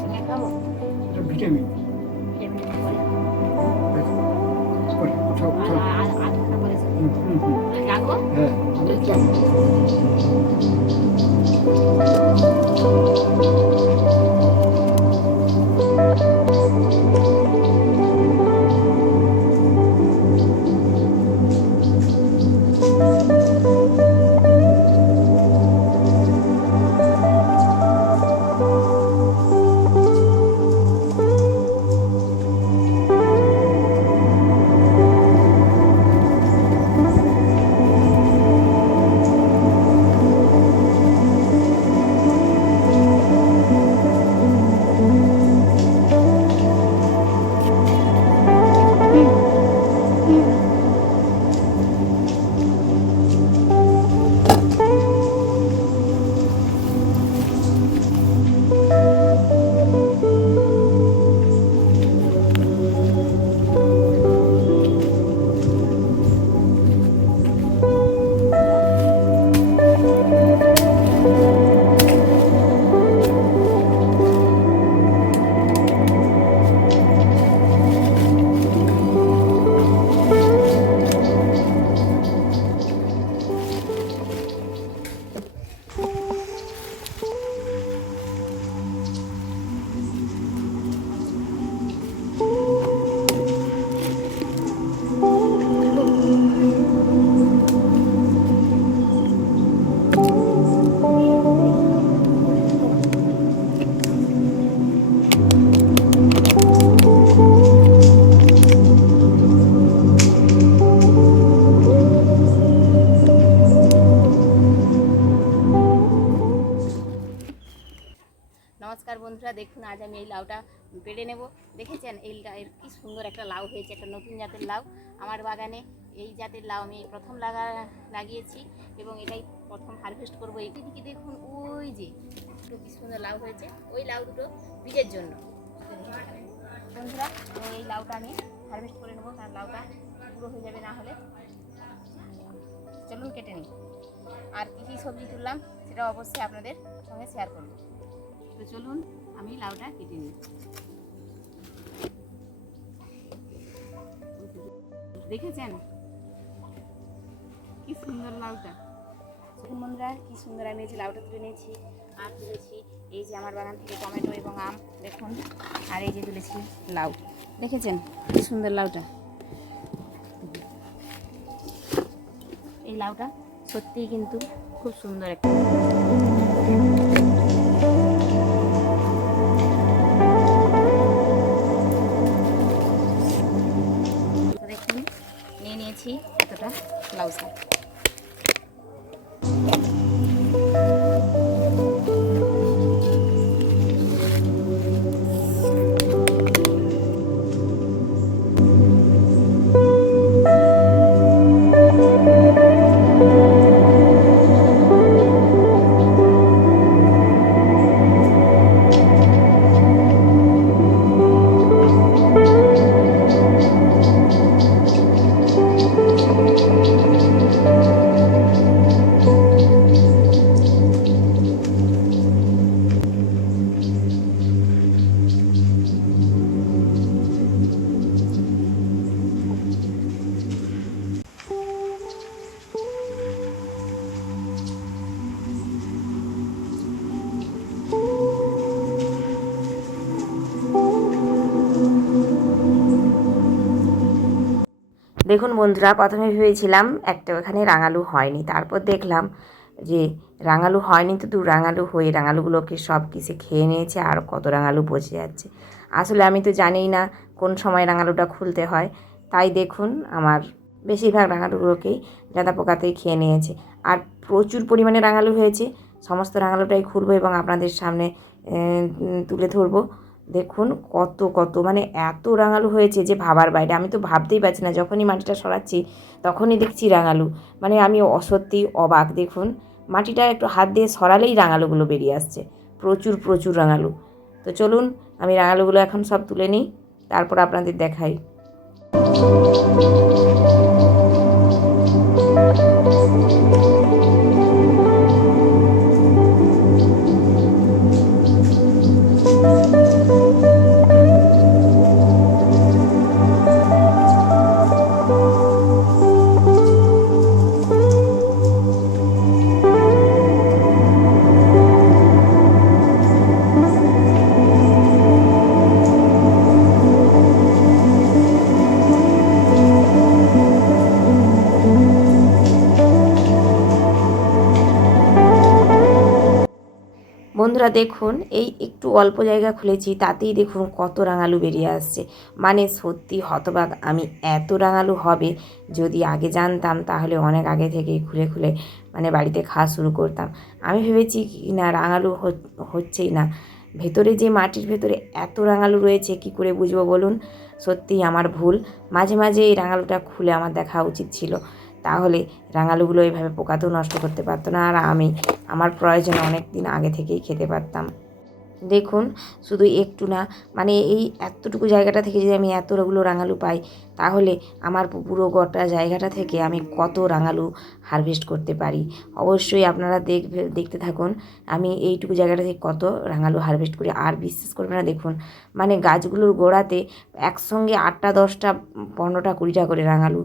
সঙ্গে খাবো। এটা ভিটামিন। ভিটামিন পরে পরে সব সব আধ ঘন্টা পরে হুম। রাখবো। হ্যাঁ দেখলাম। নমস্কার বন্ধুরা, দেখুন আজ আমি এই লাউটা পেড়ে নেব। দেখেছেন এর কি সুন্দর একটা লাউ হয়েছে, একটা নতুন জাতের লাউ আমার বাগানে। এই জাতের লাউ আমি প্রথম লাগিয়েছি এবং এটাই প্রথম হারভেস্ট করবো। এইদিকে দেখুন, ওই যে কি সুন্দর লাউ হয়েছে, ওই লাউ দুটো বীজের জন্য। বন্ধুরা, এই লাউটা আমি হারভেস্ট করে নেবো, কারণ লাউটা পুরো হয়ে যাবে না হলে। চলুন কেটে নিই। আর কী কী সবজি তুললাম সেটা অবশ্যই আপনাদের সঙ্গে শেয়ার করবো। তো চলুন আমি লাউটা কেটে নিই। দেখেছেন কি সুন্দর লাউটা। দেখুন বন্ধুরা, কি সুন্দর আমি এই যে লাউটা তুলে নিয়েছি। আর তুলেছি এই যে আমার বাগান থেকে টমেটো এবং আম, দেখুন। আর এই যে তুলেছি লাউ, দেখেছেন কি সুন্দর লাউটা। এই লাউটা সত্যিই কিন্তু খুব সুন্দর একটা। দেখুন নিয়ে নিয়েছি এতটা লাউ শাক। দেখুন বন্ধুরা, প্রথমে ভেবেছিলাম একটা ওখানে রাঙালু হয়নি, তারপর দেখলাম যে রাঙালু হয়নি তো দু রাঙালু হয়ে রাঙালুগুলোকে সব কিসে খেয়ে নিয়েছে, আর কত রাঙালু বসে যাচ্ছে। আসলে আমি তো জানিই না কোন সময় রাঙালুটা খুলতে হয়, তাই দেখুন আমার বেশিরভাগ রাঙালুগুলোকেই জাদা পোকাতেই খেয়ে নিয়েছে। আর প্রচুর পরিমাণে রাঙালু হয়েছে, সমস্ত রাঙালুটাই খুলবো এবং আপনাদের সামনে তুলে ধরবো। দেখুন কত কত মানে এত রাঙালু হয়েছে যে ভাবার বাইরে। আমি তো ভাবতেই পারছি না, যখনই মাটিটা সরাচ্ছি তখনই দেখছি রাঙালু, মানে আমি অসত্যি অবাক। দেখুন মাটিটা একটু হাত দিয়ে সরালেই রাঙালুগুলো বেরিয়ে আসছে, প্রচুর প্রচুর রাঙালু। তো চলুন আমি রাঙালুগুলো এখন সব তুলে নিই, তারপর আপনাদের দেখাই। বন্ধুরা দেখুন, এই একটু অল্প জায়গা খুলেছি, তাতেই দেখুন কত রাঙালু বেরিয়ে আসছে। মানে সত্যি হতবাক আমি, এত রাঙালু হবে যদি আগে জানতাম তাহলে অনেক আগে থেকেই খুলে খুলে মানে বাড়িতে খাওয়া শুরু করতাম। আমি ভেবেছি কি না রাঙালু হচ্ছেই না, ভেতরে যে মাটির ভেতরে এত রাঙালু রয়েছে কি করে বুঝবো বলুন। সত্যিই আমার ভুল, মাঝে মাঝে এই রাঙালুটা খুলে আমার দেখা উচিত ছিল, তাহলে রাঙালুগুলো এইভাবে পোকাতেও নষ্ট করতে পারতো না, আর আমি আমার প্রয়োজনে অনেক দিন আগে থেকেই খেতে পারতাম। দেখুন শুধু একটু না, মানে এই এতটুকু জায়গাটা থেকে যদি আমি এতগুলো রাঙালু পাই, তাহলে আমার পুরো গোটা জায়গাটা থেকে আমি কত রাঙালু হারভেস্ট করতে পারি। অবশ্যই আপনারা দেখতে থাকুন আমি এইটুকু জায়গাটা থেকে কত রাঙালু হারভেস্ট করি। আর বিশ্বাস করবে না, দেখুন মানে গাছগুলোর গোড়াতে একসঙ্গে 8টা 10টা 15টা 20টা করে রাঙালু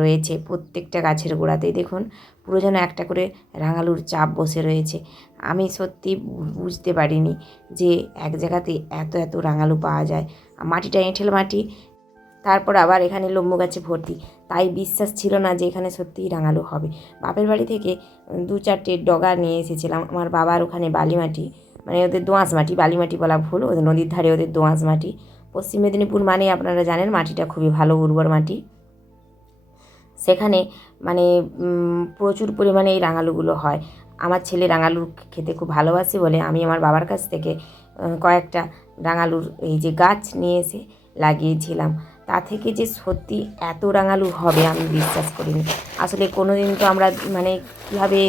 রয়েছে প্রত্যেকটা গাছের গোড়াতেই। দেখুন পুরো যেন একটা করে রাঙালুর চাপ বসে রয়েছে। আমি সত্যি বুঝতে পারিনি যে এক জায়গাতে এত এত রাঙালু পাওয়া যায়। মাটিটা এঁঠেল মাটি, তারপর আবার এখানে লম্বু গাছে ভর্তি, তাই বিশ্বাস ছিল না যে এখানে সত্যিই রাঙালু হবে। বাপের বাড়ি থেকে 2-4টে ডগা নিয়ে এসেছিলাম। আমার বাবার ওখানে বালি মাটি, মানে ওদের দোআঁশ মাটি, বালি মাটি বলা ভুল, ওদের নদীর ধারে ওদের দোআঁশ মাটি। পশ্চিম মেদিনীপুর মানে আপনারা জানেন মাটিটা খুবই ভালো উর্বর মাটি। সেখানে মানে প্রচুর পরিমাণে এই রাঙালুগুলো হয়। আমার ছেলে রাঙালু খেতে খুব ভালোবাসে বলে আমি আমার বাবার কাছ থেকে কয়েকটা রাঙালুর এই যে গাছ নিয়ে এসে লাগিয়েছিলাম। তা থেকে যে সত্যি এত রাঙালু হবে আমি বিশ্বাস করিনি। আসলে কোনো দিন তো আমরা মানে কীভাবে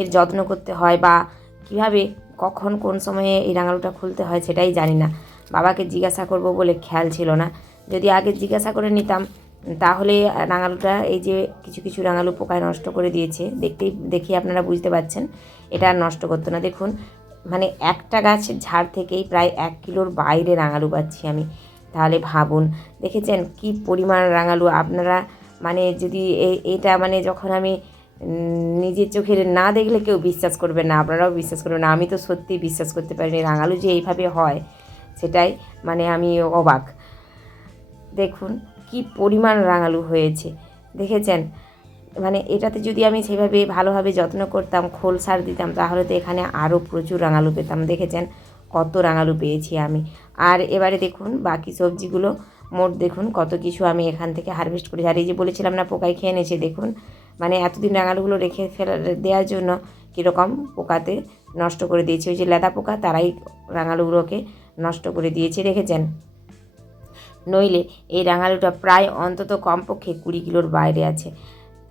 এর যত্ন করতে হয় বা কীভাবে কখন কোন সময়ে এই রাঙালুটা খুলতে হয় সেটাই জানি না। বাবাকে জিজ্ঞাসা করব বলে খেয়াল ছিল না। যদি আগে জিজ্ঞাসা করে নিতাম তাহলে রাঙালুটা এই যে কিছু কিছু রাঙালু পোকায় নষ্ট করে দিয়েছে, দেখেই আপনারা বুঝতে পারছেন, এটা আর নষ্ট করতো না। দেখুন মানে একটা গাছের ঝাড় থেকেই প্রায় 1 কিলোর বাইরে রাঙালু পাচ্ছি আমি। তাহলে ভাবুন, দেখেছেন কি পরিমাণ রাঙালু। আপনারা মানে যদি এটা মানে যখন আমি নিজের চোখে না দেখলে কেউ বিশ্বাস করবে না, আপনারাও বিশ্বাস করবেন না। আমি তো সত্যি বিশ্বাস করতে পারিনি রাঙালু যে এইভাবে হয়, সেটাই মানে আমি অবাক। দেখুন কি পরিমাণ রাঙালু হয়েছে, দেখেছেন। মানে এটাতে যদি আমি সেভাবে ভালোভাবে যত্ন করতাম, খোল সার দিতাম, তাহলে তো এখানে আরও প্রচুর রাঙালু পেতাম। দেখেছেন কত রাঙালু পেয়েছি আমি। আর এবারে দেখুন বাকি সবজিগুলো, মোট দেখুন কত কিছু আমি এখান থেকে হারভেস্ট করেছি। আর এই যে বলেছিলাম না পোকায় খেয়ে নিয়েছে, দেখুন মানে এতদিন রাঙালুগুলো রেখে দেওয়ার জন্য কীরকম পোকাতে নষ্ট করে দিয়েছে। ওই যে লেদা পোকা, তারাই রাঙালুগুলোকে নষ্ট করে দিয়েছে, দেখেছেন। নইলে এই রাঙালুটা প্রায় অন্তত কমপক্ষে 20 কিলোর বাইরে আছে।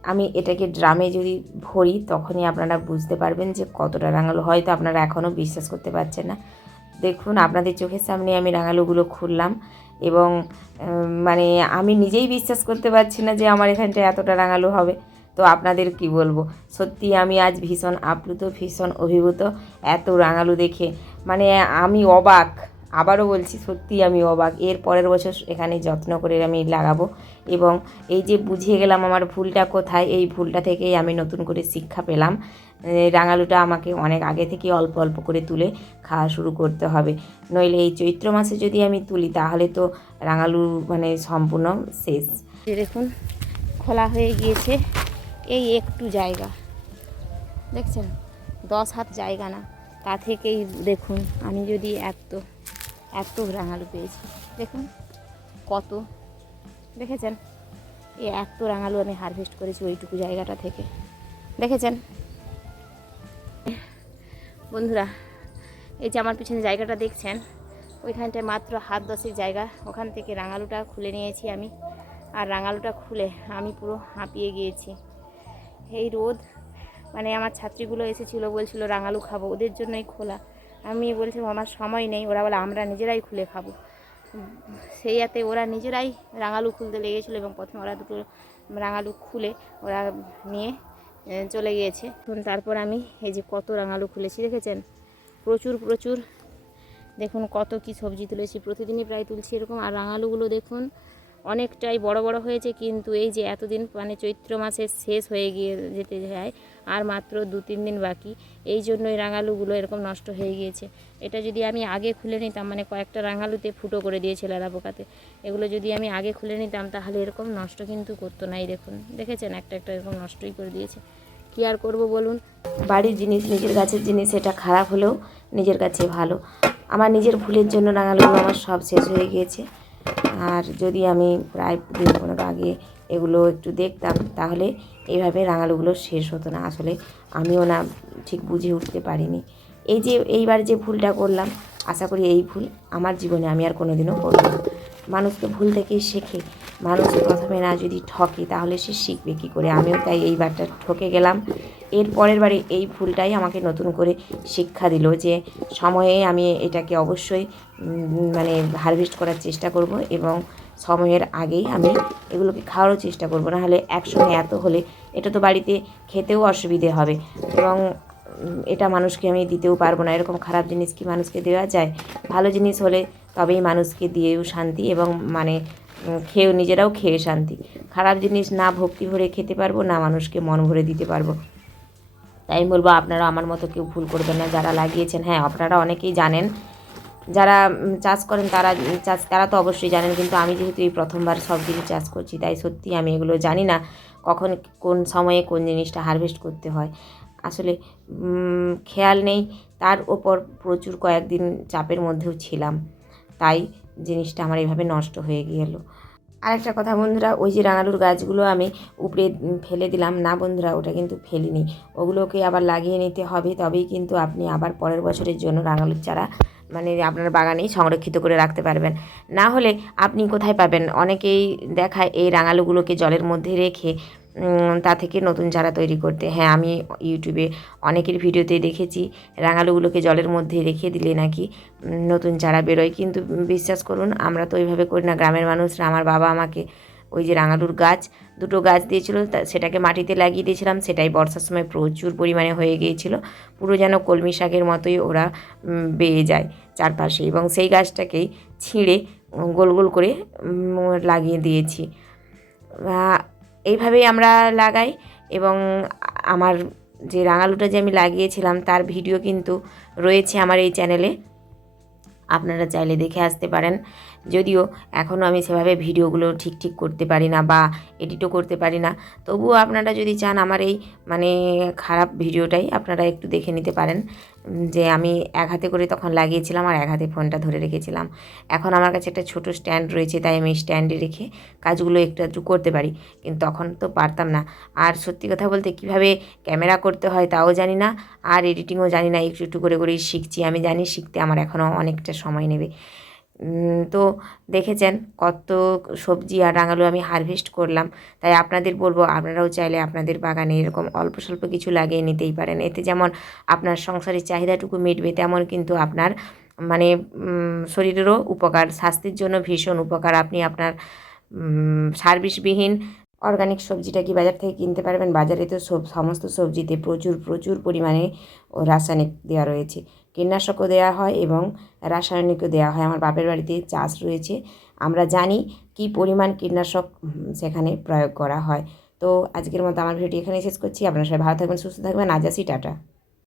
আমি এটাকে ড্রামে যদি ভরি তখনই আপনারা বুঝতে পারবেন যে কতটা রাঙালু। হয়তো আপনারা এখনও বিশ্বাস করতে পারছেন না। দেখুন আপনাদের চোখের সামনে আমি রাঙালুগুলো খুললাম এবং মানে আমি নিজেই বিশ্বাস করতে পারছি না যে আমার এখানটায় এতটা রাঙালু হবে। তো আপনাদের কি বলবো, সত্যি আমি আজ ভীষণ আপ্লুত, ভীষণ অভিভূত এত রাঙালু দেখে। মানে আমি অবাক, আবারও বলছি সত্যিই আমি অবাক। এর পরের বছর এখানে যত্ন করে আমি লাগাবো। এবং এই যে বুঝিয়ে গেলাম আমার ভুলটা কোথায়, এই ভুলটা থেকেই আমি নতুন করে শিক্ষা পেলাম। রাঙালুটা আমাকে অনেক আগে থেকে অল্প অল্প করে তুলে খাওয়া শুরু করতে হবে, নইলে এই চৈত্র মাসে যদি আমি তুলি তাহলে তো রাঙালু মানে সম্পূর্ণ শেষ। দেখুন খোলা হয়ে গিয়েছে এই একটু জায়গা, দেখছেন 10 হাত জায়গা না, তা থেকেই দেখুন আমি যদি এত রাঙালু পেয়েছি। দেখুন কত, দেখেছেন এই এত রাঙালু আমি হারভেস্ট করেছি ওইটুকু জায়গাটা থেকে, দেখেছেন বন্ধুরা। এই যে আমার পিছনে জায়গাটা দেখছেন, ওইখানটায় মাত্র হাত 10 জায়গা, ওখান থেকে রাঙালুটা খুলে নিয়েছি আমি। আর রাঙালুটা খুলে আমি পুরো হাঁপিয়ে গিয়েছি। এই রোদ, মানে আমার ছাত্রীগুলো এসেছিলো, বলছিল রাঙালু খাবো, ওদের জন্যই খোলা। আমি বলছিলাম আমার সময় নেই, ওরা বলে আমরা নিজেরাই খুলে খাবো। সেইয়াতে ওরা নিজেরাই রাঙালু খুলতে লেগেছিলো এবং প্রথমে ওরা দুটো রাঙালু খুলে ওরা নিয়ে চলে গিয়েছে। তারপর আমি এই যে কত রাঙালু খুলেছি, দেখেছেন প্রচুর। দেখুন কত কি সবজি তুলেছি, প্রতিদিনই প্রায় তুলছি এরকম। আর রাঙালুগুলো দেখুন অনেকটাই বড় হয়েছে, কিন্তু এই যে এতদিন মানে চৈত্র মাসে শেষ হয়ে যেতে যায়, আর মাত্র 2-3 দিন বাকি, এই জন্যই রাঙালুগুলো এরকম নষ্ট হয়ে গিয়েছে। এটা যদি আমি আগে খুলে নিতাম, মানে কয়েকটা রাঙালুতে ফুটো করে দিয়েছে লেদা পোকাতে, এগুলো যদি আমি আগে খুলে নিতাম তাহলে এরকম নষ্ট কিন্তু করতো না। এই দেখুন, দেখেছেন একটা এরকম নষ্টই করে দিয়েছে। কী আর করবো বলুন। বাড়ির জিনিস, নিজের গাছের জিনিস, এটা খারাপ হলেও নিজের কাছে ভালো। আমার নিজের ভুলের জন্য রাঙালুগুলো আমার সব শেষ হয়ে গিয়েছে। আর যদি আমি প্রায় দিন 15 আগে এগুলো একটু দেখতাম, তাহলে এইভাবে রাঙালুগুলো শেষ হতো না। আসলে আমিও না ঠিক বুঝে উঠতে পারিনি। এই যে এইবার যে ভুলটা করলাম, আশা করি এই ভুল আমার জীবনে আমি আর কোনোদিনও করব না। মানুষ তো ভুল থেকেই শেখে। মানুষ প্রথমে না যদি ঠকে তাহলে সে শিখবে কী করে। আমিও তাই এইবারটা ঠকে গেলাম। এর পরের বারে এই ভুলটাই আমাকে নতুন করে শিক্ষা দিল যে সময়ে আমি এটাকে অবশ্যই মানে হারভেস্ট করার চেষ্টা করব, এবং সময়ের আগেই আমি এগুলোকে খাওয়ারও চেষ্টা করব। নাহলে একসঙ্গে এত হলে এটা তো বাড়িতে খেতেও অসুবিধে হবে, এবং এটা মানুষকে আমি দিতেও পারবো না। এরকম খারাপ জিনিস কি মানুষকে দেওয়া যায়? ভালো জিনিস হলে তবেই মানুষকে দিয়েও শান্তি, এবং মানে খেয়েও নিজেরাও খেয়ে শান্তি। খারাপ জিনিস না ভক্তি ভরে খেতে পারবো, না মানুষকে মন ভরে দিতে পারবো। তাই আমি বলবো আপনারা আমার মতো কেউ ভুল করবেন না যারা লাগিয়েছেন। হ্যাঁ, আপনারা অনেকেই জানেন, যারা চাষ করেন তারা তো অবশ্যই জানেন, কিন্তু আমি যেহেতু এই প্রথমবার সব কিছু চাষ করছি, তাই সত্যি আমি এগুলো জানি না কখন কোন সময়ে কোন জিনিসটা হারভেস্ট করতে হয়। আসলে খেয়াল নেই, তার ওপর প্রচুর কয়েকদিন চাপের মধ্যেও ছিলাম, তাই জিনিসটা আমার এইভাবে নষ্ট হয়ে গেল। আরেকটা কথা বন্ধুরা, ওই যে রাঙালুর গাছগুলো আমি উপড়ে ফেলে দিলাম না বন্ধুরা, ওটা কিন্তু ফেলিনি। ওগুলোকে আবার লাগিয়ে নিতে হবে, তবেই কিন্তু আপনি আবার পরের বছরের জন্য রাঙালুর চারা মানে আপনার বাগানেই সংরক্ষিত করে রাখতে পারবেন। না হলে আপনি কোথায় পাবেন? অনেকেই দেখায় এই রাঙালুগুলোকে জলের মধ্যে রেখে তা থেকে নতুন চারা তৈরি করতে। হ্যাঁ, আমি ইউটিউবে অনেকের ভিডিওতে দেখেছি রাঙালুগুলোকে জলের মধ্যে রেখে দিলে নাকি নতুন চারা বেরোয়, কিন্তু বিশ্বাস করুন আমরা তো ওইভাবে করি না। গ্রামের মানুষরা, আমার বাবা আমাকে ওই যে রাঙালুর গাছ দুটো গাছ দিয়েছিল, সেটাকে মাটিতে লাগিয়ে দিয়েছিলাম। সেটাই বর্ষার সময় প্রচুর পরিমাণে হয়ে গিয়েছিল, পুরো যেন কলমি শাকের মতোই ওরা বেয়ে যায় চারপাশে, এবং সেই গাছটাকেই ছিঁড়ে গোল গোল করে লাগিয়ে দিয়েছি। এইভাবেই আমরা লাগাই। এবং আমার যে রাঙালুটা যে আমি লাগিয়েছিলাম তার ভিডিও কিন্তু রয়েছে আমার এই চ্যানেলে, আপনারা চাইলে দেখে আসতে পারেন। যদিও এখনও আমি সেভাবে ভিডিওগুলো ঠিক করতে পারি না বা এডিটও করতে পারি না, তবুও আপনারা যদি চান আমার এই মানে খারাপ ভিডিওটাই আপনারা একটু দেখে নিতে পারেন, যে আমি এক হাতে করে তখন লাগিয়েছিলাম আর এক হাতে ফোনটা ধরে রেখেছিলাম। এখন আমার কাছে একটা ছোট স্ট্যান্ড রয়েছে, তাই আমি স্ট্যান্ডে রেখে কাজগুলো একটু আধটু করতে পারি, কিন্তু তখন তো পারতাম না। আর সত্যি কথা বলতে কীভাবে ক্যামেরা করতে হয় তাও জানি না, আর এডিটিংও জানি না। একটু করে করেই শিখছি। আমি জানি শিখতে আমার এখনও অনেকটা সময় নেবে। তো দেখেছেন কত সবজি আর রাঙালু আমি হারভেস্ট করলাম। তাই আপনাদের বলবো আপনারাও চাইলে আপনাদের বাগানে এরকম অল্প স্বল্প কিছু লাগিয়ে নিতেই পারেন। এতে যেমন আপনার সংসারের চাহিদাটুকু মিটবে, তেমন কিন্তু আপনার মানে শরীরেরও উপকার, স্বাস্থ্যের জন্য ভীষণ উপকার। আপনি আপনার সার-বিষবিহীন অর্গানিক সবজিটা কি বাজার থেকে কিনতে পারবেন? বাজারে তো সমস্ত সবজিতে প্রচুর পরিমাণে রাসায়নিক দেওয়া রয়েছে, কীটনাশকও দেওয়া হয় এবং রাসায়নিকও দেওয়া হয়। আমার বাপের বাড়িতে চাষ রয়েছে, আমরা জানি কি পরিমাণ কীটনাশক সেখানে প্রয়োগ করা হয়। তো আজকের মতো আমার ভিডিওটি এখানে শেষ করছি। আপনারা সবাই ভালো থাকবেন, সুস্থ থাকবেন। আজ আসি, টাটা।